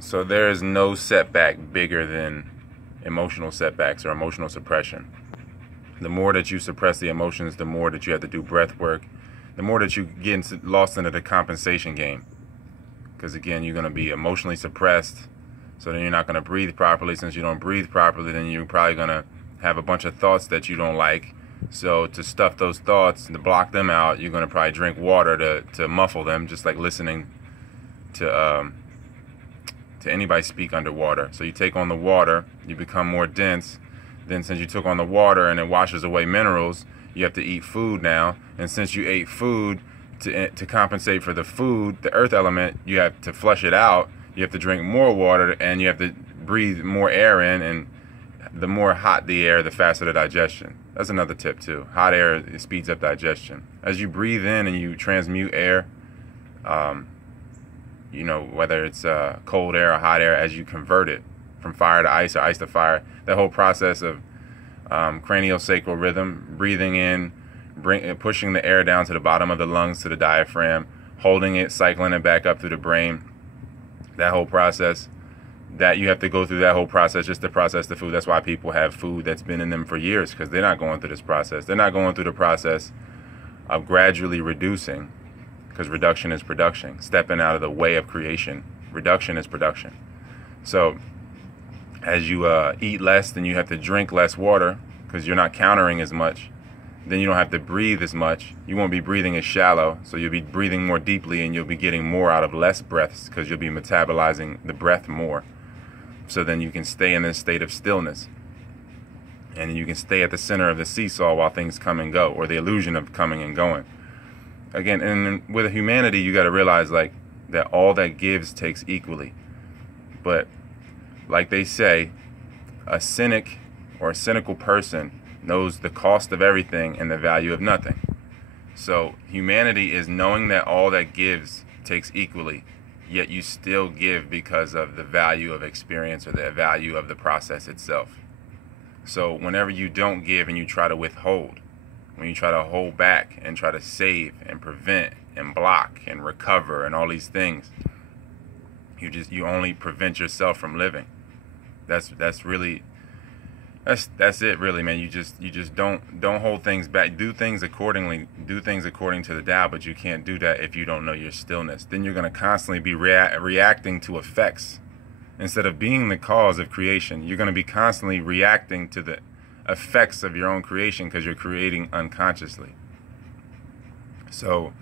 So there is no setback bigger than emotional setbacks or emotional suppression. The more that you suppress the emotions, the more that you have to do breath work, the more that you get lost into the compensation game. Because again, you're going to be emotionally suppressed, so then you're not going to breathe properly. Since you don't breathe properly, then you're probably going to have a bunch of thoughts that you don't like. So to stuff those thoughts and to block them out, you're going to probably drink water to muffle them, just like listening to anybody speak underwater. So you take on the water, you become more dense. Then since you took on the water and it washes away minerals, you have to eat food now. And since you ate food, to compensate for the food, the earth element, you have to flush it out. You have to drink more water and you have to breathe more air in. And the more hot the air, the faster the digestion. That's another tip too. Hot air, it speeds up digestion. As you breathe in and you transmute air, you know, whether it's cold air or hot air, as you convert it from fire to ice or ice to fire, that whole process of craniosacral rhythm, breathing in, pushing the air down to the bottom of the lungs to the diaphragm, holding it, cycling it back up through the brain, that whole process, that you have to go through that whole process just to process the food. That's why people have food that's been in them for years, because they're not going through this process. They're not going through the process of gradually reducing, because reduction is production. Stepping out of the way of creation. Reduction is production. So as you eat less, then you have to drink less water because you're not countering as much. Then you don't have to breathe as much. You won't be breathing as shallow, so you'll be breathing more deeply and you'll be getting more out of less breaths because you'll be metabolizing the breath more. So then you can stay in this state of stillness. And you can stay at the center of the seesaw while things come and go, or the illusion of coming and going. Again, and with humanity, you got to realize like that all that gives takes equally. But like they say, a cynic or a cynical person knows the cost of everything and the value of nothing. So humanity is knowing that all that gives takes equally, yet you still give because of the value of experience or the value of the process itself. So whenever you don't give and you try to withhold, when you try to hold back and try to save and prevent and block and recover and all these things, you only prevent yourself from living. That's it really, man. You just don't hold things back. Do things accordingly. Do things according to the Tao, but you can't do that if you don't know your stillness. Then you're going to constantly be reacting to effects instead of being the cause of creation. You're going to be constantly reacting to the effects of your own creation because you're creating unconsciously. So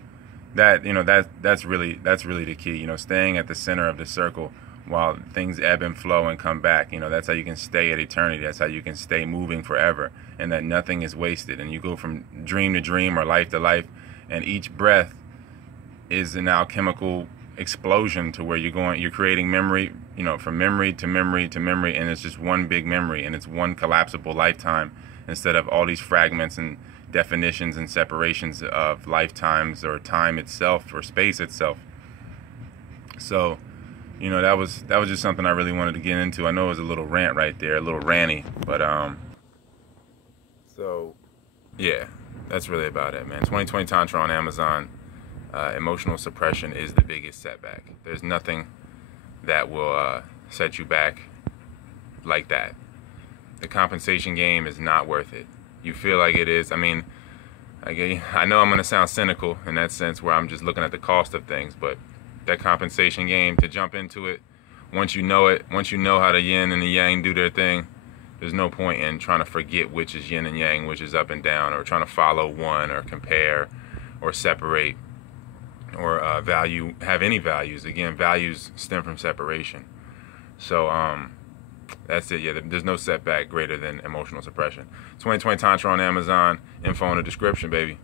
that's really the key. Staying at the center of the circle while things ebb and flow and come back. That's how you can stay at eternity. That's how you can stay moving forever, and that nothing is wasted. And you go from dream to dream or life to life, and each breath is an alchemical explosion to where you're creating memory, from memory to memory to memory, and it's just one big memory, and it's one collapsible lifetime instead of all these fragments and definitions and separations of lifetimes or time itself or space itself. So that was just something I really wanted to get into. I know it was a little rant right there, a little ranty, but so yeah, that's really about it, man. 2020 Tantra on Amazon. Emotional suppression is the biggest setback. There's nothing that will set you back like that. The compensation game is not worth it. You feel like it is. I mean, I know I'm going to sound cynical in that sense where I'm just looking at the cost of things, but that compensation game, to jump into it, once you know how the yin and the yang do their thing, there's no point in trying to forget which is yin and yang, which is up and down, or trying to follow one or compare or separate or have any values. Again, values stem from separation. So that's it. Yeah, there's no setback greater than emotional suppression. 2020 Tantra on Amazon. Info in the description, baby.